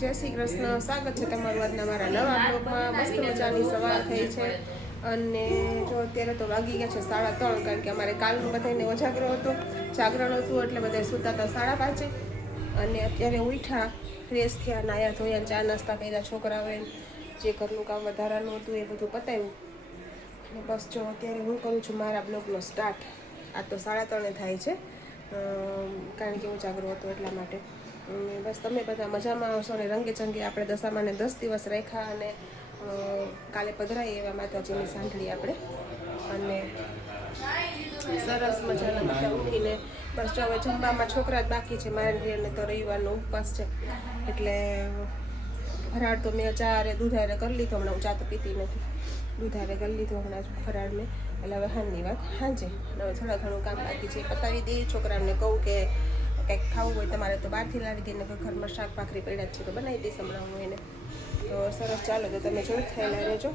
જય શ્રી કૃષ્ણ. સ્વાગત છે તમારું આજના મારા નવા બ્લોગમાં. મસ્ત મજાની સવાર થઈ છે. અને જો અત્યારે તો વાગી ગયા છે સાડા ત્રણ, કારણ કે અમારે કાલનું બધાને ઓજાગરો હતો. જાગરણ હતું, એટલે બધા સૂતા હતા સાડા પાંચે. અને અત્યારે ઉઠ્યા ફ્રેશ થયા, નાયા ધોયા, ચા નાસ્તા કર્યા, છોકરાઓએ જે ઘરનું કામ વધારાનું હતું એ બધું પતાવ્યું અને બસ જો અત્યારે હું કરું છું મારા બ્લોગનો સ્ટાર્ટ આ તો સાડા ત્રણે થાય છે. કારણ કે હું જાગરો હતો એટલા માટે. બસ તમે બધા મજામાં આવશો અને રંગે ચંગે આપણે દશામાને દસ દિવસ રાખ્યા અને કાલે પધરાઈએ એવા માતાજીની સાંઠળી આપણે. અને સરસ મજાના બધા ઉઠીને, બસ હવે જમવામાં છોકરા જ બાકી છે, મારી અને તો રવિવારનો ઉપવાસ છે. એટલે ફરાળ તો મેં ચારે દૂધારે કરી લીધો, હમણાં હું ચા તો પીતી નથી. દૂધારે કરી લીધો, હમણાં ફરાળ મેં. એટલે હવે હાલની વાત હાંજે હવે થોડા ઘણું કામ બાકી છે. પતાવી દઈએ છોકરાને કહું કે કંઈક ખાવું હોય તમારે તો બહારથી લાવી દઈને ઘરમાં શાક ભાખરી પડ્યા છે તો બનાવી દઈશ હમણાં હું એને. તો સરસ ચાલો તો તમે જોઈ થયેલા રહેજો.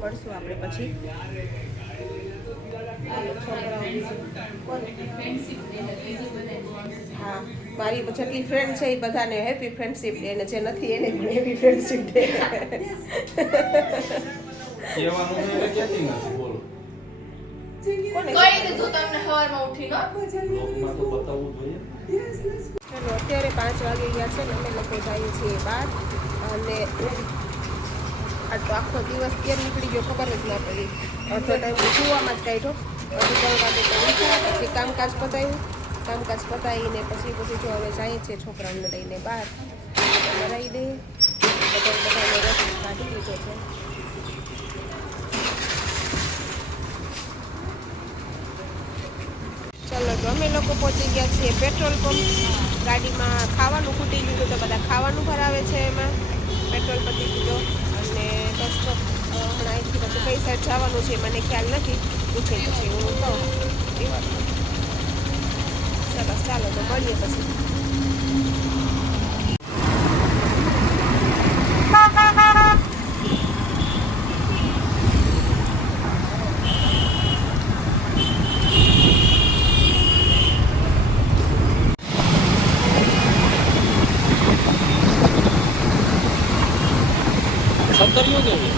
મળશું આપણે પછી? હા મારી જેટલી ફ્રેન્ડ છે એ બધાને હેપી ફ્રેન્ડશિપ ડે અને જે નથી એને પણ હેપી ફ્રેન્ડશિપ ડે કોને કહી દીધું તમને સવારમાં ઉઠીને? તો બતાવવું જોઈએ. ચલો, અત્યારે પાંચ વાગે ગયા છે ને અમે લોકો જઈએ છીએ બહાર. અને આ તો આખો દિવસ ક્યારે નીકળી ગયો ખબર જ ના પડી. અડધો ટાઈમ સુવામાં જ કાઢ્યો. અડધો ત્રણ વાગે તો પછી કામકાજ પતાવ્યું કામકાજ પતાવીને પછી પછી જો હવે જઈએ છીએ છોકરાઓને લઈને બહાર. કરાવી દઈએ બધા બધાને રસ કાઢી દીધો છે ચલો તો અમે લોકો પહોંચી ગયા છીએ પેટ્રોલ પંપ. ગાડીમાં ખાવાનું ખૂટી ગયું તો બધા ખાવાનું ભરાવે છે એમાં. પેટ્રોલ પતી ગયો અને બસ તો હમણાં અહીંથી પછી કઈ સાઈડ જવાનું છે મને ખ્યાલ નથી. પૂછે પછી હું કહું. સરસ, ચાલો તો મળીએ પછી સત્તરિયું કેવું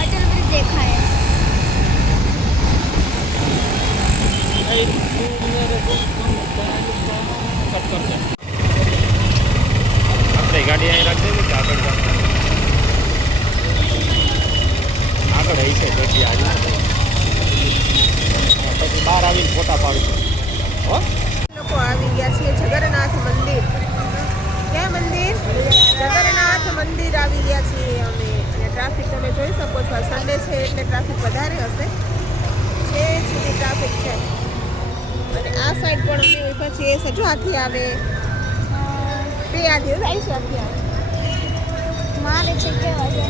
અટલ બ્રિજ દેખાય આપણે ગાડી અહીં રાખી દેવી કે આગળ જાવ? આગળ અહીં છે પછી આજે પછી બહાર આવીને ફોટા પાડીશું હો લોકો આવી ગયા છીએ જગન્નાથ મંદિર ક્યાં મંદિર જગન્નાથ મંદિર આવી ગયા છીએ અમે અને ટ્રાફિક તમે જોઈ શકો છો સન્ડે છે એટલે ટ્રાફિક વધારે હશે છે સુધી ટ્રાફિક છે અને આ સાઈડ પણ પછી એ સજો હાથી આવે. બે હાથી જાય છે હાથી આવે મારે છે કેવા છે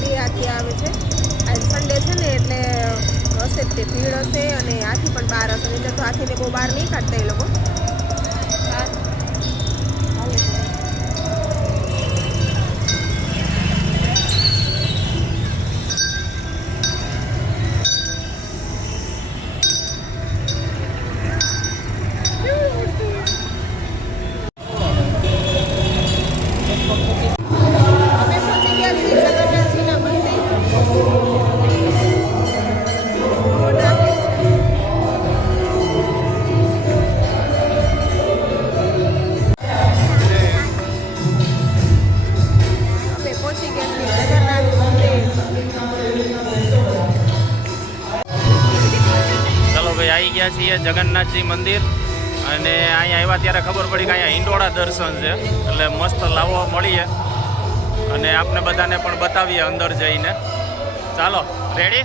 બે હાથી આવે છે. આજ સન્ડે છે ને, એટલે હશે તે ભીડ હશે અને હાથી પણ બહાર હશે. એટલે તો હાથીને બહુ બહાર નહીં કાઢતા એ લોકો. જગન્નાથજી મંદિર. અને અહીંયા આવ્યા ત્યારે ખબર પડી કે અહીંયા હિંડોળા દર્શન છે. એટલે મસ્ત લાવો મળીએ. અને આપને બધાને પણ બતાવીએ અંદર જઈને. ચાલો રેડી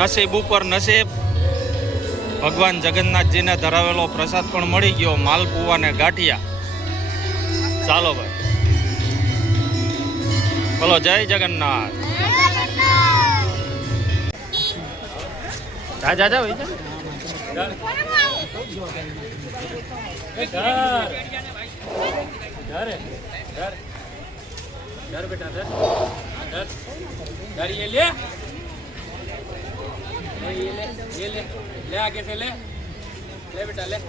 નસીબ ઉપર નસીબ. ભગવાન જગન્નાથજીને ધરાવેલો પ્રસાદ પણ મળી ગયો માલપુવા ને ગાંઠિયા. ચાલો ભાઈ. બોલો, જય જગન્નાથ. જા જા જા. गाड़ी ये ले ले ये ले ये ले ले आगे से ले ले बेटा ले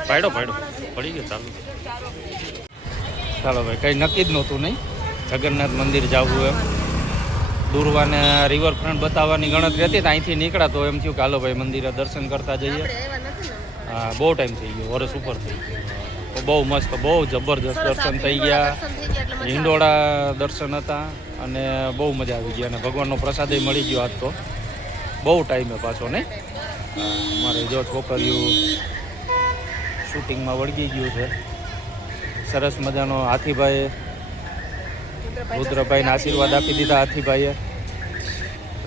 પાડો પાડો પડી ગયો ચાલો ચાલો ભાઈ કંઈ નક્કી જ નહોતું નહીં જગન્નાથ મંદિર જવું એમ દૂરવાને રિવરફ્રન્ટ બતાવવાની ગણતરી હતી તો અહીંથી નીકળ્યા તો એમ થયું કે હાલો ભાઈ મંદિરે દર્શન કરતા જઈએ હા બહુ ટાઈમ થઈ ગયો વર્ષ ઉપર થઈ ગયો તો બહુ મસ્ત બહુ જબરદસ્ત દર્શન થઈ ગયા. હિંડોળા દર્શન હતા અને બહુ મજા આવી ગઈ અને ભગવાનનો પ્રસાદય મળી ગયો આજ તો. બહુ ટાઈમે પાછો નહીં? મારે જો છોકરીઓ શૂટિંગમાં વળગી ગયું છે. સરસ મજાનો હાથીભાઈએ રુદ્રભાઈને આશીર્વાદ આપી દીધા હાથીભાઈએ.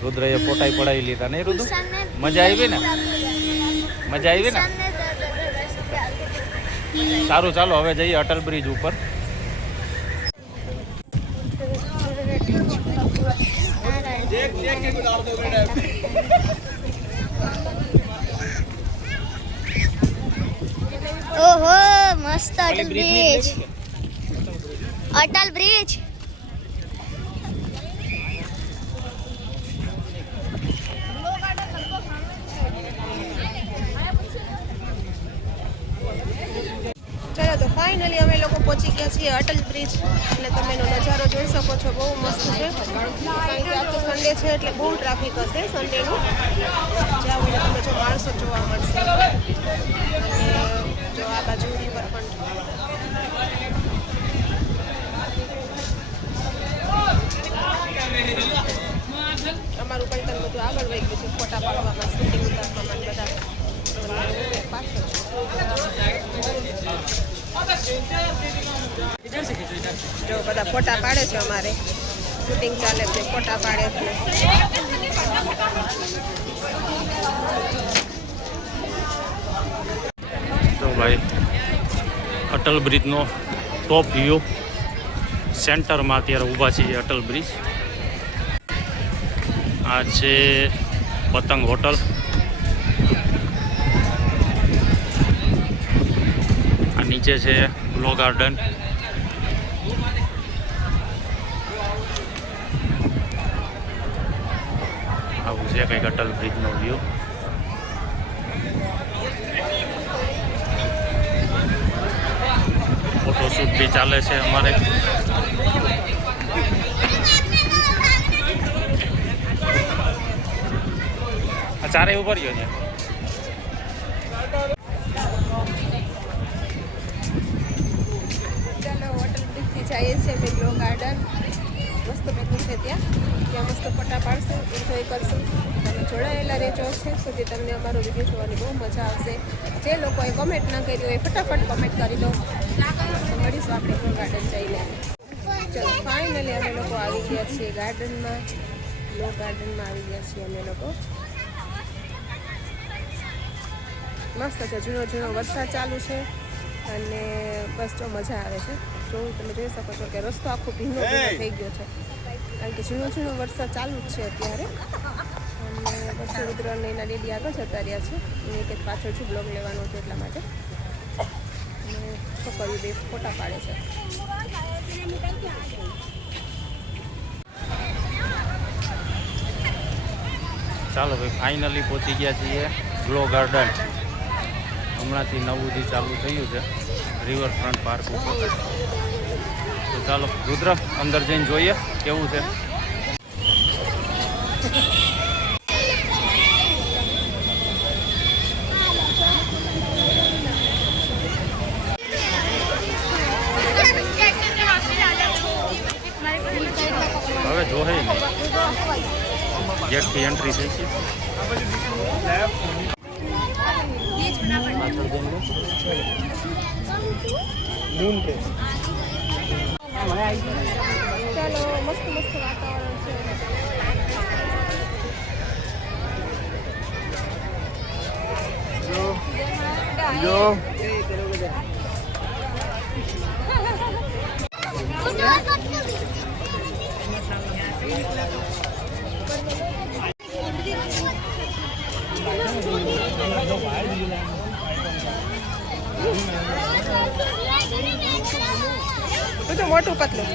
રુદ્રએ ફોટાઈ પડાવી લીધા નહીં રુદ્ર? મજા આવી ને? મજા આવી ને? સારું ચાલો હવે જઈએ અટલ બ્રિજ ઉપર. ઓહો મસ્ત અટલ બ્રિજ. અટલ બ્રિજ ચાલો તો ફાઇનલી અમે લોકો પહોંચી ગયા છીએ અટલ બ્રિજ એટલે તમે એનો નજારો જોઈ શકો છો. બહુ મસ્ત છે. કારણ તો સન્ડે છે, એટલે બહુ ટ્રાફિક હશે સન્ડેનું જ્યાં હોય તમને જો માણસો જોવા મળશે. જો આ બાજુ રિવર પણ અમારું કંટન બધું આગળ વહી ગયું છે. ફોટા પાડવામાં શૂટિંગ ઉતારવામાં બધા. પાછળ જો બધા ફોટા પાડે છે અમારે. શૂટિંગ ચાલે છે, ફોટા પાડે છે. ભાઈ, અટલ બ્રિજનો ટોપ વ્યૂ સેન્ટરમાં અત્યારે ઊભા છીએ અટલ બ્રિજ. આ છે પતંગ હોટલ. નીચે છે ગ્લો ગાર્ડન. આવું છે કંઈક અટલ બ્રિજનો વ્યૂ ફોટોશૂટ બી ચાલે છે અમારે. ચારે ઉપર ગયો છે. ગાર્ડન. મસ્ત બેઠું છે ત્યાં. ત્યાં મસ્ત ફોટા પાડશું એન્જોય કરશું. તમે જોડાયેલા રહેજો છે સુધી તમને અમારો વીડિયો જોવાની બહુ મજા આવશે. જે લોકોએ કોમેન્ટ ના કરી એ ફટાફટ કમેન્ટ કરી દો. મળીશું આપણે ગ્લો ગાર્ડન જઈને. ચાલો ફાઇનલી અમે લોકો આવી ગયા છીએ ગાર્ડનમાં. લો ગાર્ડનમાં આવી ગયા છીએ અમે લોકો. મસ્ત છે, જૂનો જૂનો વરસાદ ચાલુ છે અને બસ જો મજા આવે છે. જો તમે જોઈ શકો છો કે રસ્તો આખો ભીનો ભીનો થઈ ગયો છે. કારણ કે ઝીણો ઝીણો વરસાદ ચાલુ જ છે અત્યારે. અને પછી રુદ્ર અને એના ડેડી આગળ જતા રહ્યા છે. એને પાછળ છું બ્લોગ લેવાનો છે એટલા માટે. અને છોકરીઓ બે ફોટા પાડે છે. ચાલો ભાઈ ફાઇનલી પહોંચી ગયા છીએ. ગ્લો ગાર્ડન હમણાંથી નવું જે ચાલુ થયું છે. રિવરફ્રન્ટ પાર્ક ઉપર. તો ચાલો રુદ્ર અંદર જઈને જોઈએ કેવું છે હવે જોહે નહીં ગેટથી એન્ટ્રી થઈ છે ચાલો મસ્ત મસ્ત વાતાવરણ છે. જો બધું મોટું પતલું.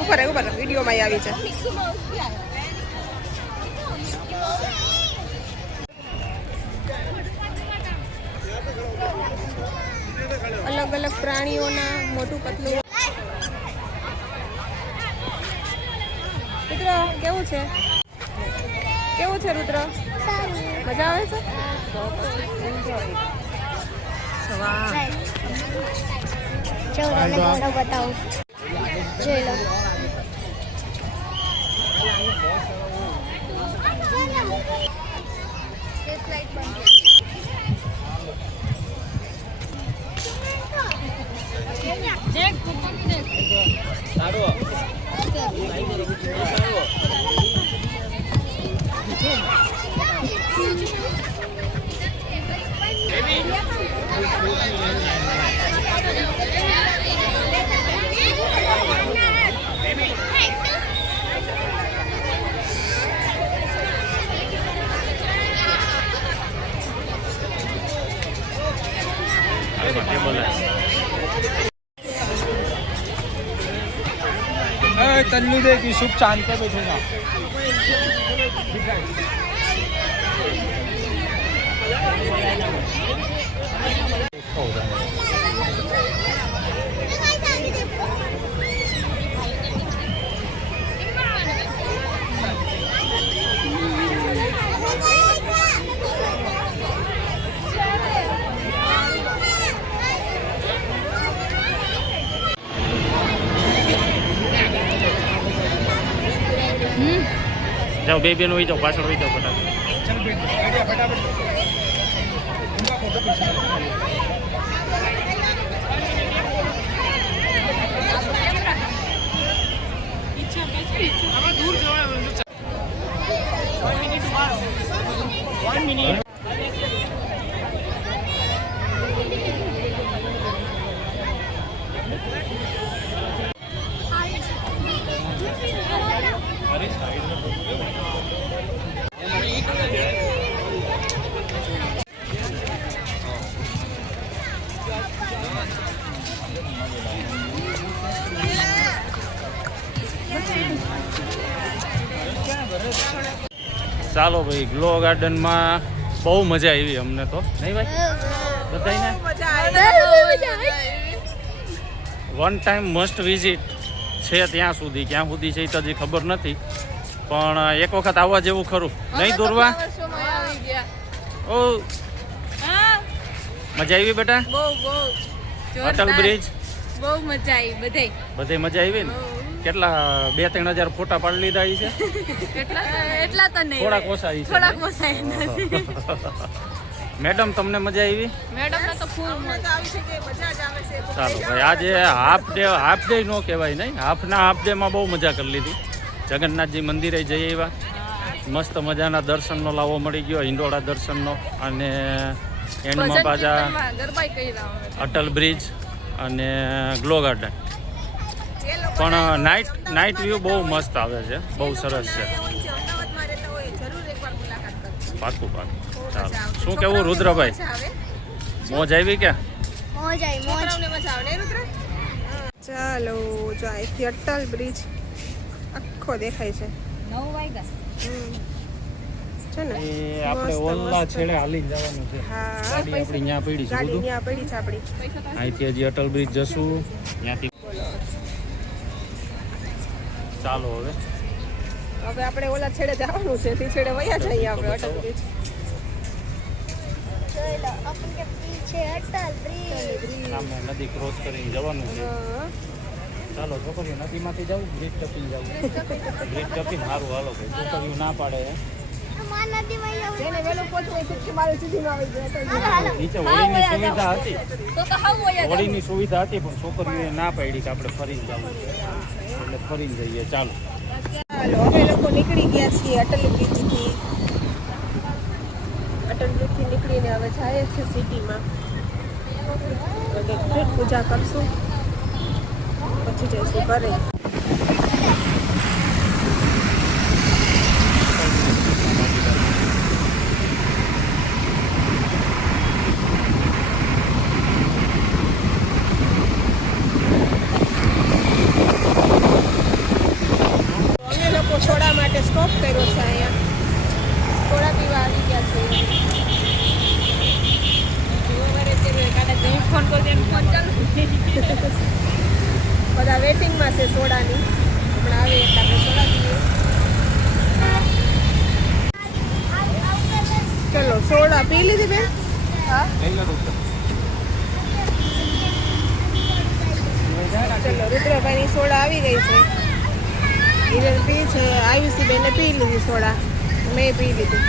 ઉપર ઉપર, વિડીયોમાં આવી છે. અલગ અલગ પ્રાણીઓના મોટું પતલું. રુદ્ર, કેવું છે? કેવું છે, રુદ્ર? મજા આવે છે? બતાવું. જોઈ લો. આમાં तन्नू दे की शुभ चांद पे बैठेगा જાઓ બે બેન હોય જાઓ પાછળ હોય જાઓ ફટાફટ. દૂર જવા મિનિટ ચાલો ભાઈ ગ્લો ગાર્ડનમાં બહુ મજા આવી અમને તો. નહીં ભાઈ? બધાને વન ટાઈમ મસ્ટ વિઝિટ છે ત્યાં સુધી. ક્યાં સુધી છે તો હજી ખબર નથી. પણ એક વખત આવવા જેવું ખરું. નહીં દોરવા? ઓ મજા આવી બેટા? બહુ બહુ. અટલ બ્રિજ બહુ મજા આવી બધે બધે મજા આવી ને? કેટલા બે ત્રણ હજાર ફોટા પાડી લીધા છે? એટલા એટલા તો નહીં થોડાક ઓછા છે થોડાક ઓછા મેડમ તમને મજા આવી? મેડમ તો ફૂલ મજા. આવી છે કે મજા જ આવે છે. ચાલો ભાઈ. આજે હાફ ડે હાફ ડે નો કહેવાય નહીં. હાફના હાફ ડેમાં બહુ મજા કરી લીધી. જગન્નાથજી મંદિરે જઈ આવ્યા. મસ્ત મજાના દર્શનનો લાવો મળી ગયો હિંડોળા દર્શનનો અને એન્ડમાં પાછા. અટલ બ્રિજ અને ગ્લો ગાર્ડન. પણ નાઇટ નાઇટ વ્યૂ બહુ મસ્ત આવે છે. બહુ સરસ છે. પાકું પાકું ચાલો. શું કેવું રુદ્રભાઈ? મોજ આવી કે મોજ આવી મોજ. છોકરાઓને મજા આવે રુદ્ર? ચાલો જો અહીંથી અટલ બ્રિજ આખો દેખાય છે. છે ને? આપણે ઓલા છેડે હાલી જવાનું છે. હા. ગાડી આપણી ત્યાં પડી છે ગાડી બધું. પડી છે આપણી. અહીંથી હજી અટલ બ્રિજ જશું. ત્યાંથી ચાલો હવે. હવે આપણે ઓલા છેડે જવાનું છે. તે છેડે વયા જઈએ આપણે અટલ બ્રિજ જોઈ લો આપણે પીછે અટલ બ્રિજ. સામે નદી ક્રોસ કરીને જવાનું છે. ચાલો છોકરીઓ નદીમાંથી જવું બ્રિજ ટપીને જવું બ્રિજ ટપીને સારું હાલો ભાઈ. છોકરીઓ ના પાડે. જેને પહોંચવું આવી જાય નીચે હોળીની સુવિધા હતી. હોળીની સુવિધા હતી પણ છોકરીઓએ ના પાડી કે આપણે ફરીને જવું એટલે ફરીને જઈએ. ચાલો. અમે લોકો નીકળી ગયા છીએ અટલ બ્રિજથી. અટલ બ્રિજથી નીકળીને હવે જાય છે સિટીમાં. પૂજા કરશું. પછી જઈશું ઘરે અમે લોકો સોડા માટે સ્ટોપ કર્યો છે અહીંયા સોડા પીવા આવી ગયા છીએ ફોન કરી દે ફોન ચાલુ બધા વેટિંગમાં છે સોડાની હમણાં આવે એટલે આપણે સોડા પીએ ચલો સોડા પી લીધી બેન હા ચલો રુદ્રભાઈની સોડા આવી ગઈ છે હિરલ પી છે આયુષી બેને પી લીધી સોડા. મેં પી લીધી.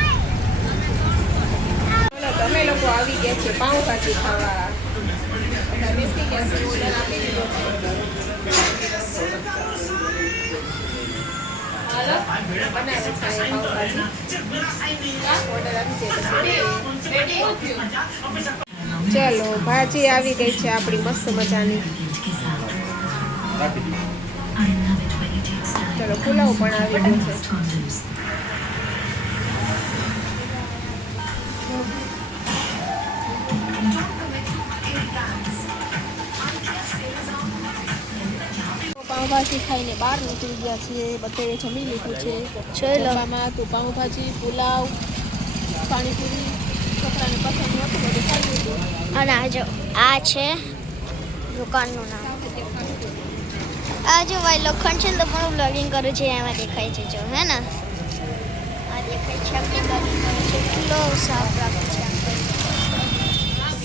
ચલો તમે લોકો આવી ગયા છે પાઉંભાજી ખાવા. બેસી ગયા છે ઓર્ડર આપી દીધો છે. ચલો ભાજી આવી ગઈ છે આપણી મસ્ત મજાની. રાખી પુલાવ પણ આવી ગયો છે. પાઉંભાજી ખાઈને બહાર નીકળી ગયા છીએ બધે જમી લીધું છે. જોઈ લો. તો પાઉંભાજી પુલાવ પાણીપુરી છોકરાને પસંદ નહોતું બધું ખાઈ લીધું. અને આ જો આ છે દુકાનનું નામ. આ જો ભાઈ લોખંડ છે ને તો પણ બ્લોગિંગ કરું છે, એમાં દેખાય છે જો, હે ને? આ દેખાય છે, આપણે બ્લોગિંગ કરું છે છે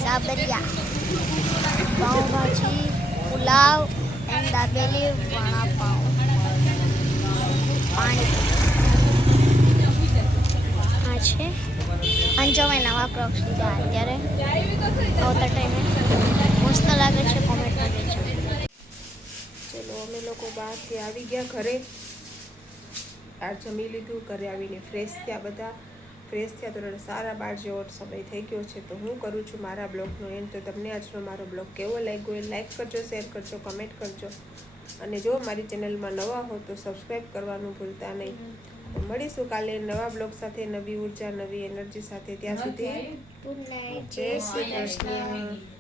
સાબરિયા. પાઉંભાજી, પુલાવ, એન્ડ દાબેલી વડાપાઉં. પાણી. આ છે. અને જો મેં નવા પ્રોક્સ લીધા અત્યારે. આવતા ટાઈમે મસ્ત લાગે છે અમે લોકો બહારથી આવી ગયા ઘરે. આ જમી લીધું ઘરે આવીને ફ્રેશ થયા બધા. ફ્રેશ થયા તો સારા બાર જેવો સમય થઈ ગયો છે. તો હું કરું છું મારા બ્લોગનો એન્ડ તો તમને આજનો મારો બ્લોગ કેવો લાગ્યો એ લાઈક કરજો શેર કરજો કમેન્ટ કરજો. અને જો મારી ચેનલમાં નવા હો તો સબસ્ક્રાઈબ કરવાનું ભૂલતા નહીં. તો મળીશું કાલે નવા બ્લોગ સાથે નવી ઊર્જા નવી એનર્જી સાથે. ત્યાં સુધી જય શ્રી કૃષ્ણ.